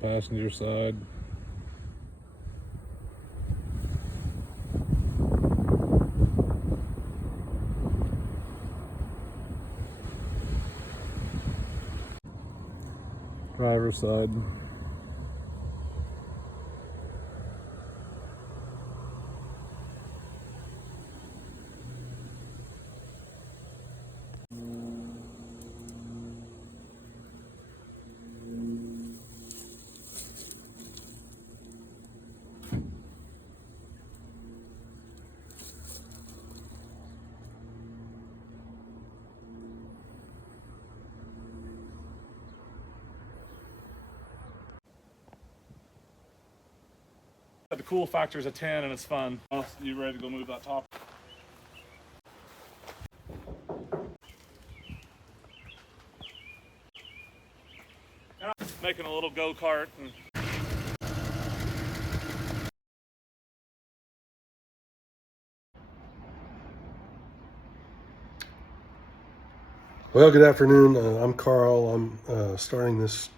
passenger side. Driver's side. The cool factor is a 10 and it's fun. You ready to go move that top? Yeah, making a little go-kart. Well, good afternoon. I'm Carl. I'm starting this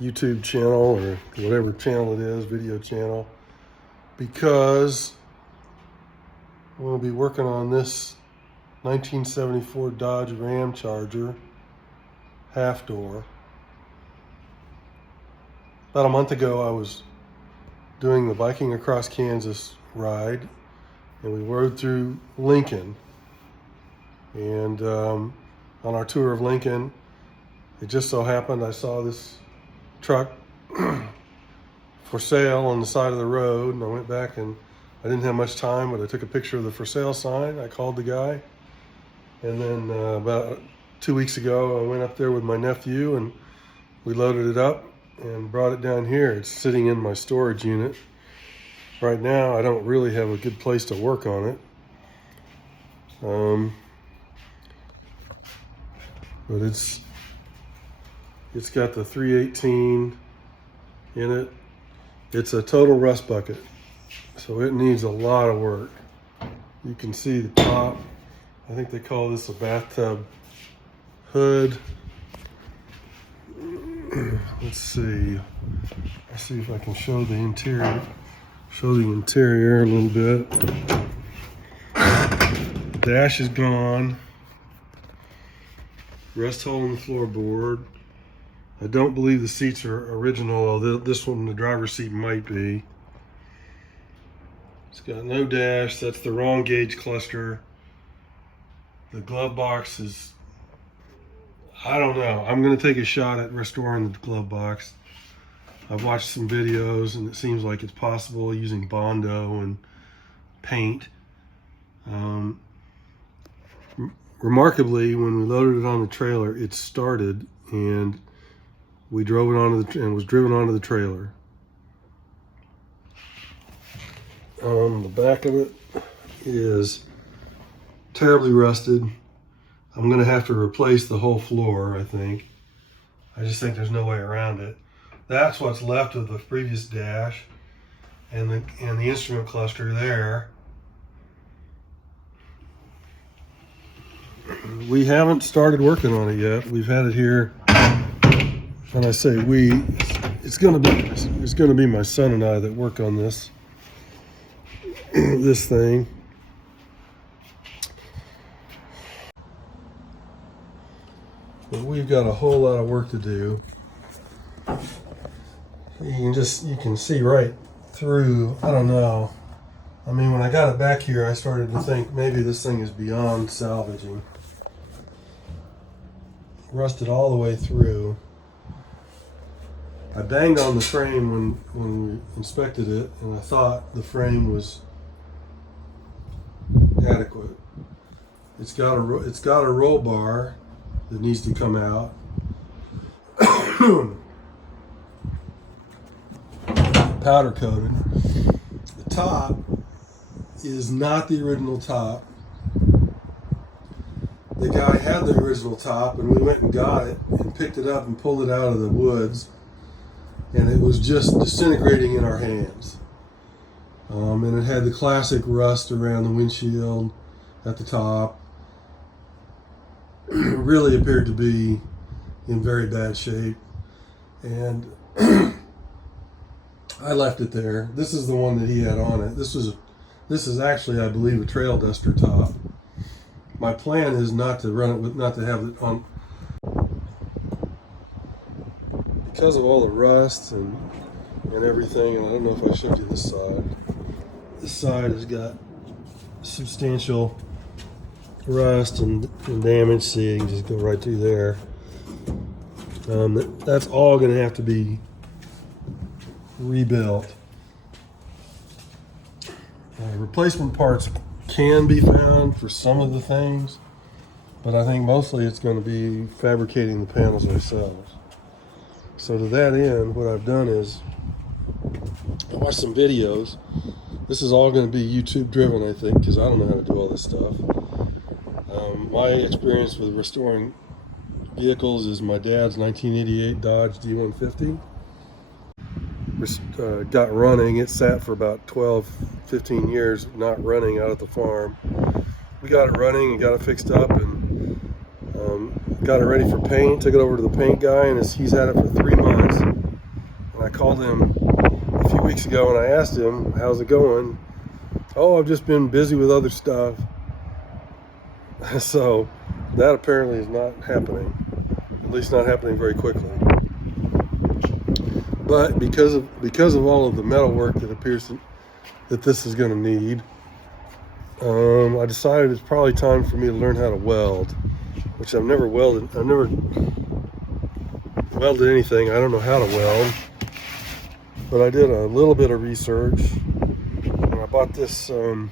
YouTube channel, or whatever channel it is, video channel, because I'm going to be working on this 1974 Dodge Ramcharger half door. About a month ago, I was doing the Biking Across Kansas ride, and we rode through Lincoln. And on our tour of Lincoln, it just so happened I saw this truck for sale on the side of the road, and I went back, and I didn't have much time, but I took a picture of the for sale sign. I called the guy, and then about 2 weeks ago I went up there with my nephew and we loaded it up and brought it down here. It's sitting in my storage unit right now. I don't really have a good place to work on it, but it's got the 318 in it. It's a total rust bucket, so it needs a lot of work. You can see the top. I think they call this a bathtub hood. Let's see. Let's see if I can show the interior. Show the interior a little bit. The dash is gone. Rust hole in the floorboard. I don't believe the seats are original, although this one, the driver's seat, might be. It's got no dash. That's the wrong gauge cluster. The glove box is, I don't know. I'm going to take a shot at restoring the glove box. I've watched some videos and it seems like it's possible using Bondo and paint. Remarkably, when we loaded it on the trailer, it started, and we drove it onto and was driven onto the trailer. The back of it is terribly rusted. I'm gonna have to replace the whole floor, I think. I just think there's no way around it. That's what's left of the previous dash and the instrument cluster there. We haven't started working on it yet. We've had it here. When I say we, it's gonna be my son and I that work on this this thing. But we've got a whole lot of work to do. You can see right through. I don't know. I mean, when I got it back here, I started to think maybe this thing is beyond salvaging. Rusted all the way through. I banged on the frame when we inspected it, and I thought the frame was adequate. It's got a roll bar that needs to come out. Powder coated. The top is not the original top. The guy had the original top, and we went and got it and picked it up and pulled it out of the woods, and it was just disintegrating in our hands. And it had the classic rust around the windshield at the top. It really appeared to be in very bad shape. And I left it there. This is the one that he had on it. This is actually, I believe, a trail duster top. My plan is not to run it with, not to have it on, because of all the rust and everything. And I don't know if I showed you this side. This side has got substantial rust and damage. See, you can just go right through there. That's all going to have to be rebuilt. Replacement parts can be found for some of the things, but I think mostly it's going to be fabricating the panels ourselves. So to that end, what I've done is I watched some videos. This is all going to be YouTube driven, I think, because I don't know how to do all this stuff. My experience with restoring vehicles is my dad's 1988 Dodge D150. Got running. It sat for about 12, 15 years not running out at the farm. We got it running and got it fixed up and got it ready for paint. Took it over to the paint guy, and he's had it for 3 months. And I called him a few weeks ago and I asked him, how's it going? Oh, I've just been busy with other stuff. So that apparently is not happening, at least not happening very quickly. But because of all of the metal work that appears that this is going to need, I decided it's probably time for me to learn how to weld, which I've never welded. I've never welded anything. I don't know how to weld, but I did a little bit of research, and I bought this. I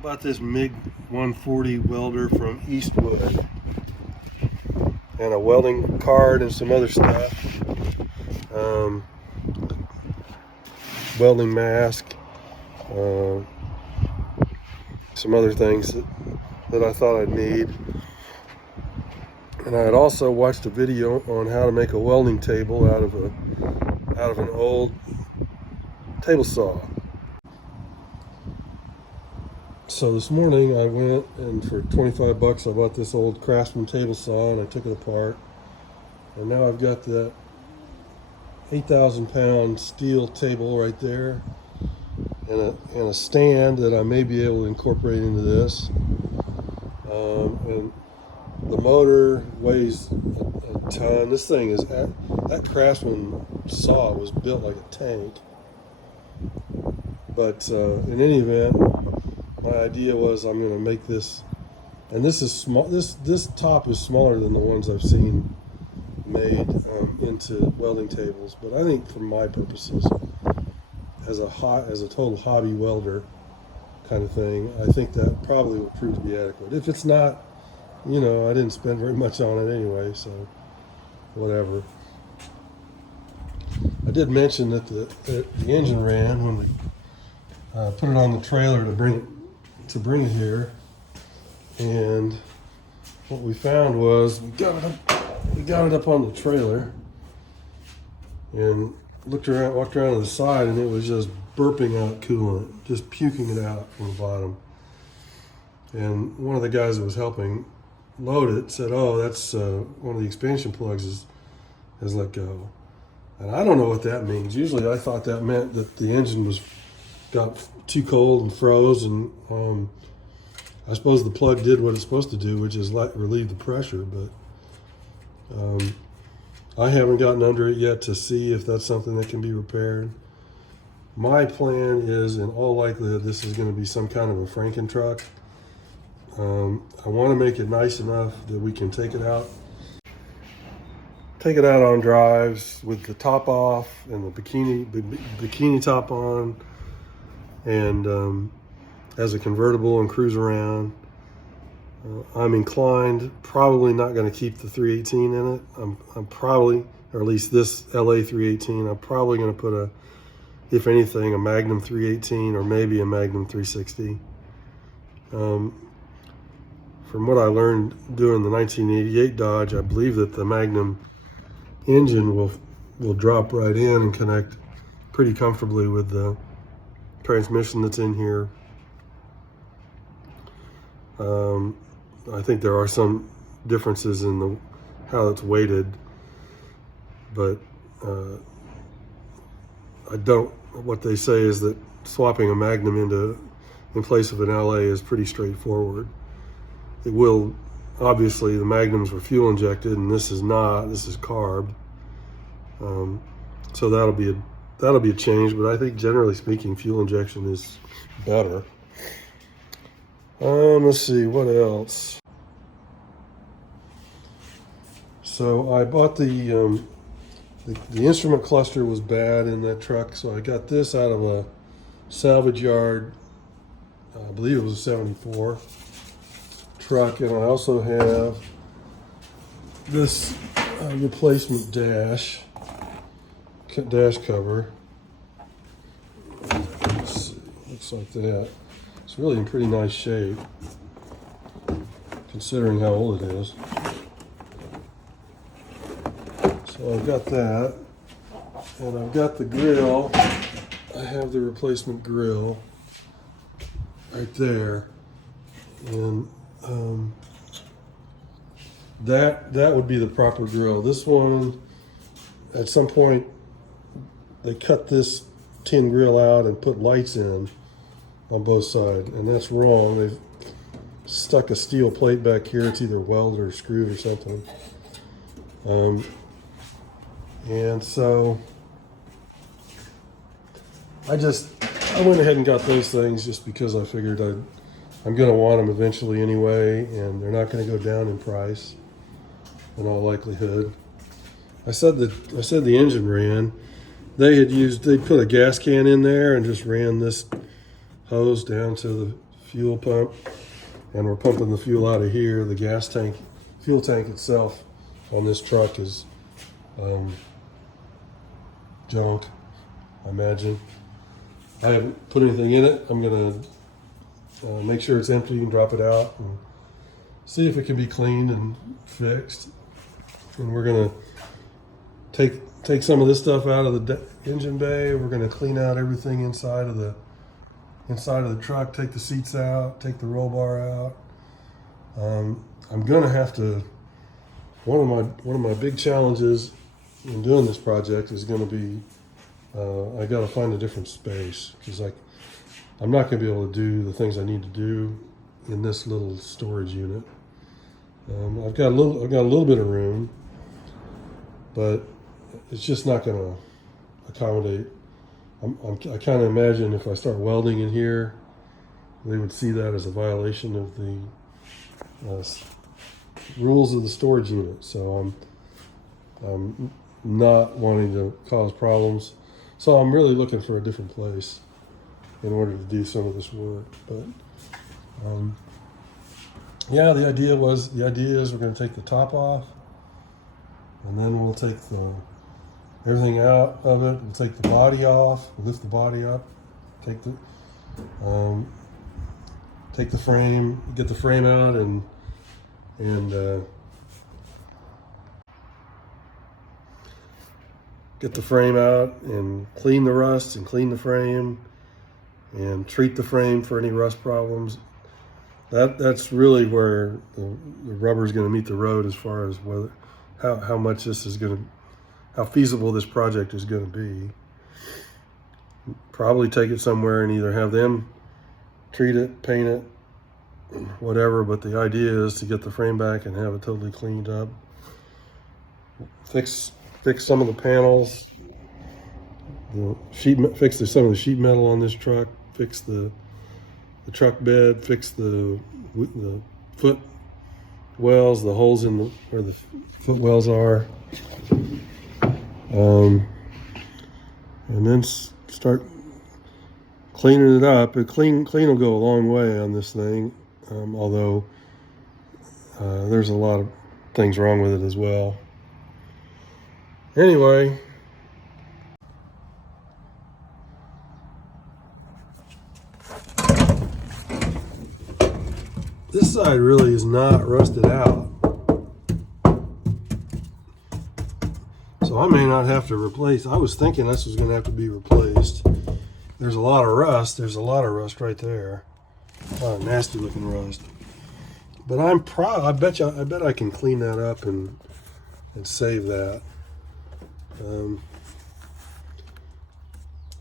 bought this MiG 140 welder from Eastwood, and a welding card and some other stuff. Welding mask, some other things that I thought I'd need. And I had also watched a video on how to make a welding table out of an old table saw. So this morning I went, and for 25 bucks I bought this old Craftsman table saw, and I took it apart, and now I've got that 8,000 pound steel table right there, and a stand that I may be able to incorporate into this. And the motor weighs a ton. This thing is, that Craftsman saw was built like a tank. But in any event, my idea was I'm going to make this, and this is small. This top is smaller than the ones I've seen made into welding tables. But I think for my purposes, as a total hobby welder kind of thing, I think that probably will prove to be adequate. If it's not, I didn't spend very much on it anyway, so whatever. I did mention that the engine ran when we put it on the trailer to bring it here, and what we found was we got it up on the trailer and walked around to the side, and it was just burping out coolant, just puking it out from the bottom. And one of the guys that was helping load it said, "Oh, that's one of the expansion plugs has let go." And I don't know what that means. Usually I thought that meant that the engine got too cold and froze, and I suppose the plug did what it's supposed to do, which is relieve the pressure, but I haven't gotten under it yet to see if that's something that can be repaired. My plan is, in all likelihood, this is going to be some kind of a Franken truck. I want to make it nice enough that we can take it out on drives with the top off and the bikini top on, and as a convertible and cruise around. I'm inclined, probably not going to keep the 318 in it. I'm probably, or at least this LA 318, I'm probably going to put if anything, a Magnum 318 or maybe a Magnum 360. From what I learned doing the 1988 Dodge, I believe that the Magnum engine will drop right in and connect pretty comfortably with the transmission that's in here. I think there are some differences in how it's weighted, but what they say is that swapping a Magnum in place of an LA is pretty straightforward. It will, obviously the Magnums were fuel injected and this is not, this is carb. So that'll be a change, but I think generally speaking, fuel injection is better. Let's see, what else? So I bought the instrument cluster was bad in that truck, so I got this out of a salvage yard. I believe it was a 74 truck, and I also have this replacement dash cover. Let's see, looks like that. It's really in pretty nice shape, considering how old it is. So I've got that, and I've got the grill. I have the replacement grill right there, and that would be the proper grill. This one, at some point, they cut this tin grill out and put lights in on both sides, and that's wrong. They've stuck a steel plate back here. It's either welded or screwed or something. And so I went ahead and got those things just because I figured I'm going to want them eventually anyway, and they're not going to go down in price in all likelihood. I said the engine ran. They put a gas can in there and just ran this hose down to the fuel pump, and we're pumping the fuel out of here. The fuel tank itself on this truck is junk, I imagine. I haven't put anything in it. I'm gonna make sure it's empty and drop it out and see if it can be cleaned and fixed. And we're gonna take some of this stuff out of the engine bay. We're gonna clean out everything inside of the truck. Take the seats out. Take the roll bar out. I'm gonna have to. One of my big challenges in doing this project is going to be I got to find a different space, because I'm not going to be able to do the things I need to do in this little storage unit. I've got a little bit of room, but it's just not going to accommodate. I kind of imagine if I start welding in here, they would see that as a violation of the rules of the storage unit. So I'm not wanting to cause problems. So I'm really looking for a different place in order to do some of this work. But yeah, the idea is we're going to take the top off, and then we'll take everything out of it. We'll take the body off, we'll lift the body up, take the frame, get the frame out, and get the frame out and clean the rust and clean the frame and treat the frame for any rust problems. That's really where the rubber is going to meet the road as far as how much this is going to, how feasible this project is going to be. Probably take it somewhere and either have them treat it, paint it, whatever, but the idea is to get the frame back and have it totally cleaned up. Fix some of the panels, fix some of the sheet metal on this truck, fix the truck bed, fix the foot wells, the holes in where the foot wells are, and then start cleaning it up. Clean will go a long way on this thing, although there's a lot of things wrong with it as well. Anyway, this side really is not rusted out, so I may not have to replace. I was thinking this was going to have to be replaced. There's a lot of rust. There's a lot of rust right there. Nasty looking rust. But I'm proud. I bet I can clean that up and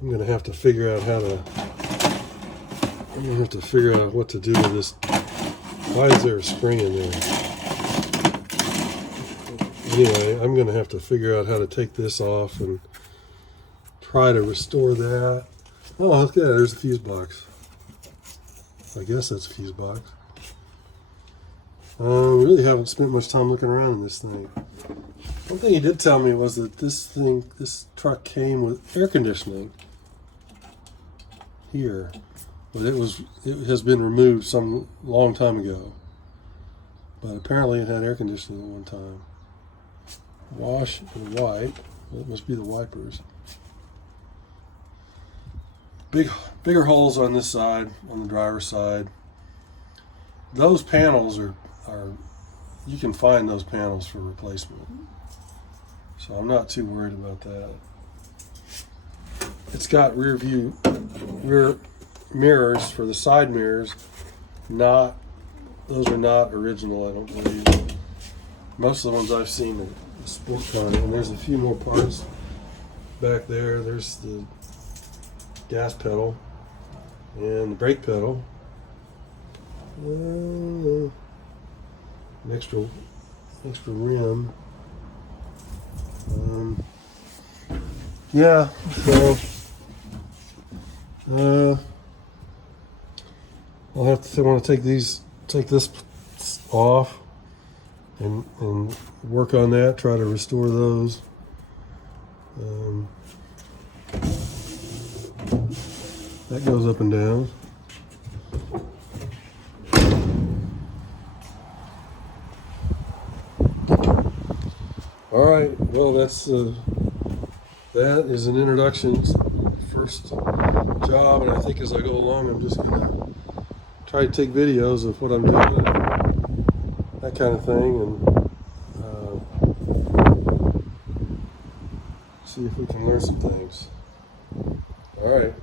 I'm gonna have to figure out what to do with this. Why is there a spring in there? Anyway, I'm gonna have to figure out how to take this off and try to restore that. Oh, look at that, there's the fuse box. I guess that's a fuse box. Really haven't spent much time looking around in this thing. One thing he did tell me was that this truck came with air conditioning here, but it has been removed some long time ago. But apparently it had air conditioning at one time. Wash and wipe. Well, it must be the wipers. Bigger holes on this side, on the driver's side. Those panels are you can find those panels for replacement. So I'm not too worried about that. It's got rear mirrors for the side mirrors. Those are not original, I don't believe. Most of the ones I've seen are sport car, and there's a few more parts back there. There's the gas pedal and the brake pedal. An extra rim. Yeah, so I'll have to want to take this off and work on that, try to restore those. That goes up and down. All right, well, that is an introduction, first job, and I think as I go along, I'm just gonna try to take videos of what I'm doing, that kind of thing, and see if we can learn some things. All right.